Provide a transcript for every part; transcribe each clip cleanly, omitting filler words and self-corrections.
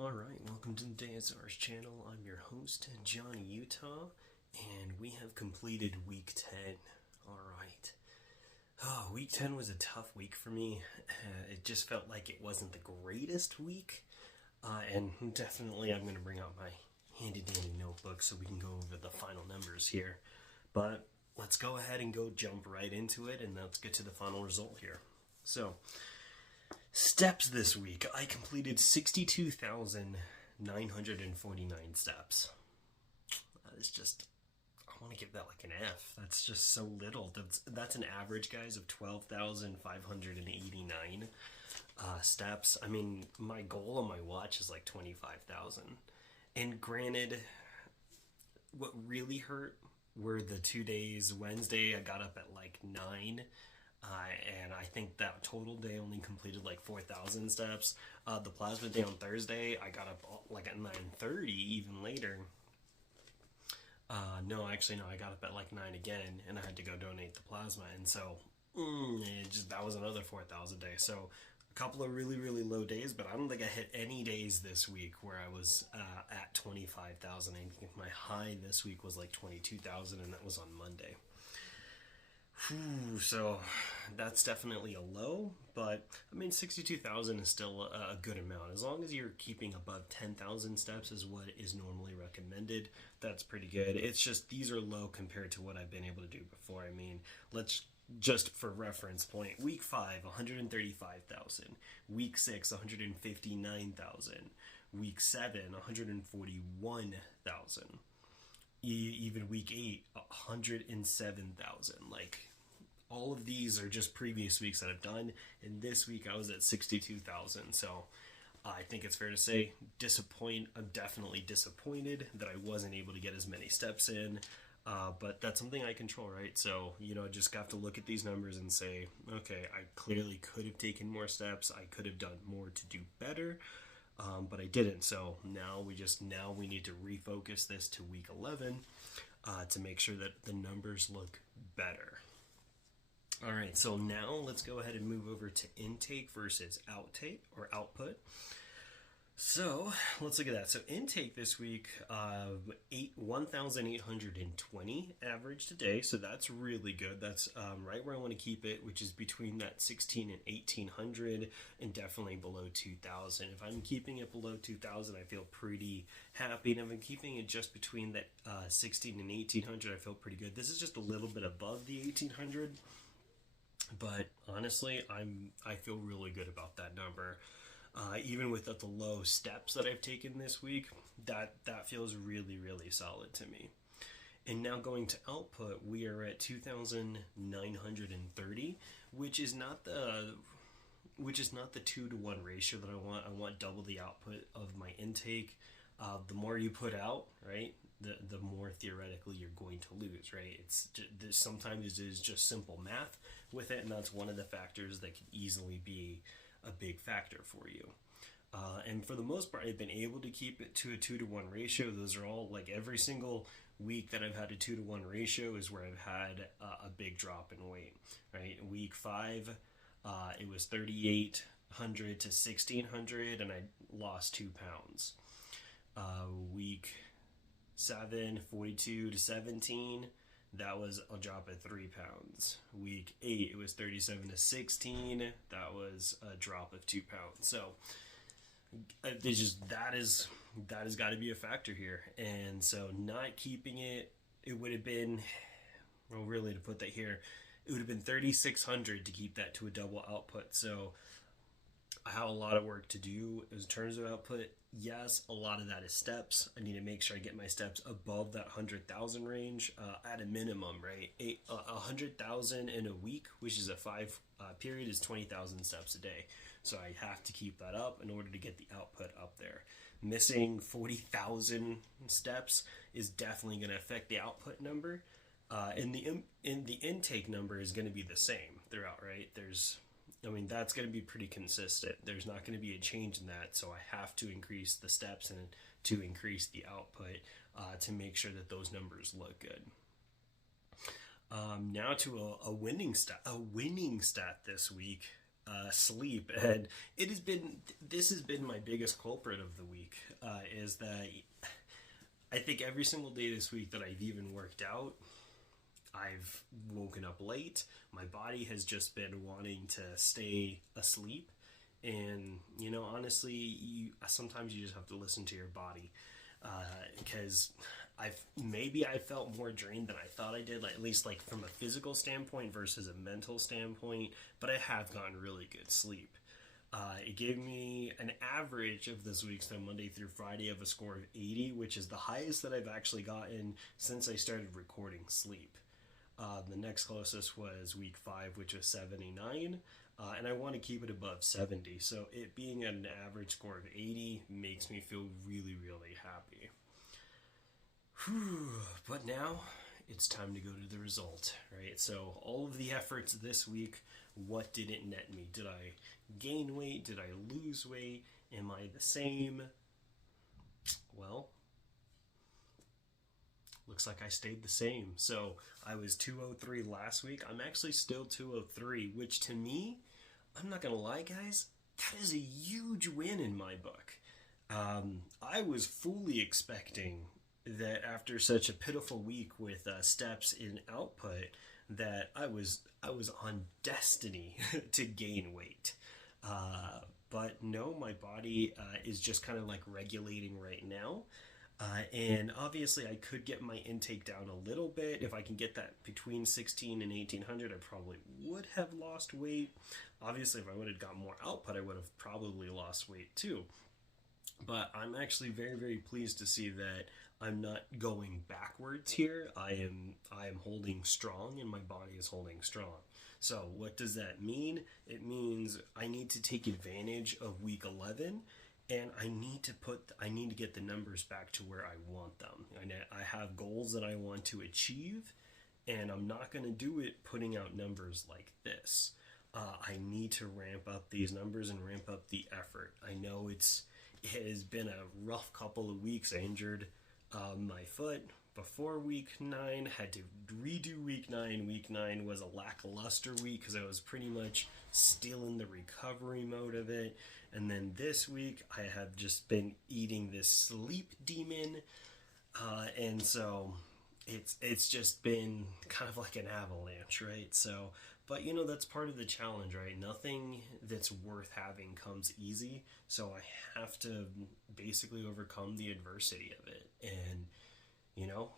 Alright, welcome to the TheDayIsOurz channel. I'm your host, Johnny Utah, and we have completed week 10. Alright. Week 10 was a tough week for me. It just felt like it wasn't the greatest week. And definitely I'm going to bring out my handy dandy notebook so we can go over the final numbers here. But let's go ahead and go jump right into it, and let's get to the final result here. So, steps this week. I completed 62,949 steps. That is just, I want to give that like an F. That's just so little. That's an average, guys, of 12,589 steps. I mean, my goal on my watch is like 25,000. And granted, what really hurt were the 2 days. Wednesday, I got up at like 9. And I think that total day only completed like 4,000 steps. The plasma day on Thursday, I got up like at 9:30, even later. No, I got up at like 9 again, and I had to go donate the plasma, and so that was another 4,000 day. So a couple of really, really low days, but I don't think I hit any days this week where I was at 25,000. I think my high this week was like 22,000, and that was on Monday. So that's definitely a low, but I mean 62,000 is still a good amount. As long as you're keeping above 10,000 steps is what is normally recommended. That's pretty good. It's just these are low compared to what I've been able to do before. I mean, let's just for reference point, week 5, 135,000, week 6, 159,000, week 7, 141,000. Even week 8, 107,000. Like, all of these are just previous weeks that I've done, and this week I was at 62,000. So I think it's fair to say I'm definitely disappointed that I wasn't able to get as many steps in, but that's something I control, right? So I just have to look at these numbers and say, okay, I clearly could have taken more steps, I could have done more to do better, but I didn't. So now we need to refocus this to week 11 to make sure that the numbers look better. All right, so now let's go ahead and move over to intake versus outtake or output. So let's look at that. So intake this week, 1,820 average today. So that's really good. That's right where I want to keep it, which is between that 16 and 1,800 and definitely below 2,000. If I'm keeping it below 2,000, I feel pretty happy. And if I'm keeping it just between that 16 and 1,800, I feel pretty good. This is just a little bit above the 1,800. But honestly, I feel really good about that number. Even with the low steps that I've taken this week, that feels really, really solid to me. And now going to output, we are at 2,930, which is not the 2-to-1 ratio that I want. I want double the output of my intake. The more you put out, right, the more theoretically you're going to lose, right? Sometimes it is just simple math with it, and that's one of the factors that could easily be a big factor for you. And for the most part, I've been able to keep it to a 2-to-1 ratio. Those are all, like, every single week that I've had a 2-to-1 ratio is where I've had a big drop in weight, right? Week 5, it was 3,800 to 1,600, and I lost 2 pounds. Week 7, 42 to 17, that was a drop of 3 pounds. Week 8, it was 37 to 16, that was a drop of 2 pounds. So that has got to be a factor here. And so not keeping it would have been, well, really, to put that here, it would have been 3,600 to keep that to a double output. So I have a lot of work to do in terms of output. Yes, a lot of that is steps. I need to make sure I get my steps above that 100,000 range at a minimum, right? 100,000 in a week, which is a 5 period, is 20,000 steps a day. So I have to keep that up in order to get the output up there. Missing 40,000 steps is definitely going to affect the output number. And the intake number is going to be the same throughout, right? That's going to be pretty consistent. There's not going to be a change in that, so I have to increase the steps and to increase the output to make sure that those numbers look good. Now to a winning stat this week. sleep, and this has been my biggest culprit of the week. Is that I think every single day this week that I've even worked out, I've woken up late. My body has just been wanting to stay asleep. And, honestly, sometimes you just have to listen to your body. Because I felt more drained than I thought I did, at least from a physical standpoint versus a mental standpoint. But I have gotten really good sleep. It gave me an average of this week, so Monday through Friday, of a score of 80, which is the highest that I've actually gotten since I started recording sleep. The next closest was week 5, which was 79, and I want to keep it above 70. So it being an average score of 80 makes me feel really, really happy. Whew. But now it's time to go to the result, right? So all of the efforts this week, what did it net me? Did I gain weight? Did I lose weight? Am I the same? Well, looks like I stayed the same. So I was 203 last week. I'm actually still 203, which to me, I'm not going to lie, guys, that is a huge win in my book. I was fully expecting that after such a pitiful week with steps in output, that I was on destiny to gain weight. But no, my body is just kind of regulating right now. And obviously I could get my intake down a little bit. If I can get that between 16 and 1800, I probably would have lost weight. Obviously, if I would have got more output, I would have probably lost weight too. But I'm actually very, very pleased to see that I'm not going backwards here. I am holding strong, and my body is holding strong. So what does that mean? It means I need to take advantage of week 11, and I need to get the numbers back to where I want them. I have goals that I want to achieve, and I'm not going to do it putting out numbers like this. I need to ramp up these numbers and ramp up the effort. I know it has been a rough couple of weeks. I injured my foot before week 9, had to redo week 9. Week 9 was a lackluster week because I was pretty much still in the recovery mode of it. And then this week I have just been eating this sleep demon, and so it's just been kind of like an avalanche, right? So, but that's part of the challenge, right? Nothing that's worth having comes easy, so I have to basically overcome the adversity of it. And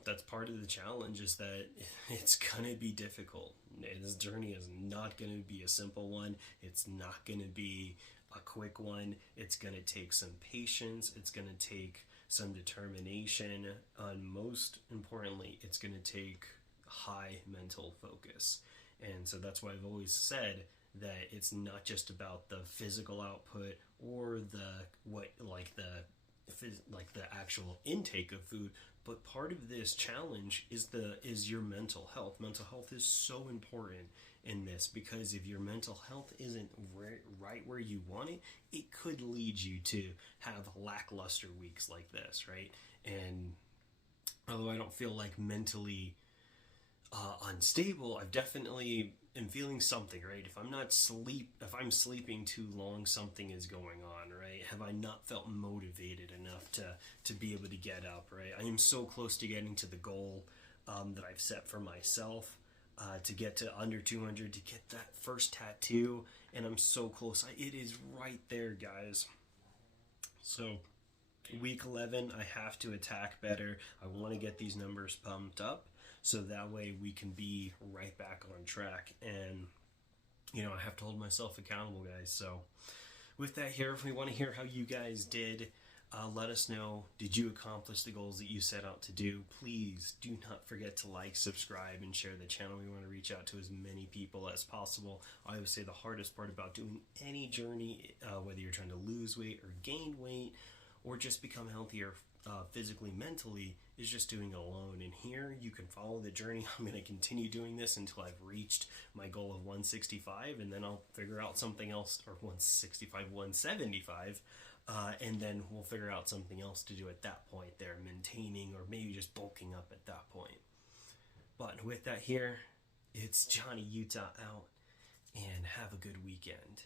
that's part of the challenge, is that it's gonna be difficult. This journey is not gonna be a simple one. It's not gonna be a quick one. It's gonna take some patience. It's gonna take some determination, and most importantly, it's gonna take high mental focus. And so that's why I've always said that it's not just about the physical output or the actual intake of food, but part of this challenge is your mental health. Mental health is so important in this, because if your mental health isn't right where you want it, it could lead you to have lackluster weeks like this, right? And although I don't feel mentally unstable, I've definitely am feeling something, right? If I'm sleeping too long, something is going on, right? Have I not felt motivated enough to be able to get up, right? I am so close to getting to the goal that I've set for myself, to get to under 200, to get that first tattoo, and I'm so close. It is right there, guys. So week 11, I have to attack better. I want to get these numbers pumped up, so that way we can be right back on track. And I have to hold myself accountable, guys. So with that here, if we want to hear how you guys did, let us know. Did you accomplish the goals that you set out to do? Please do not forget to like, subscribe, and share the channel. We want to reach out to as many people as possible. I always say the hardest part about doing any journey, whether you're trying to lose weight or gain weight or just become healthier physically, mentally, is just doing it alone. And here you can follow the journey. I'm going to continue doing this until I've reached my goal of 165, and then I'll figure out something else, or 165, 175, and then we'll figure out something else to do at that point there, maintaining or maybe just bulking up at that point. But with that here, it's Johnny Utah out, and have a good weekend.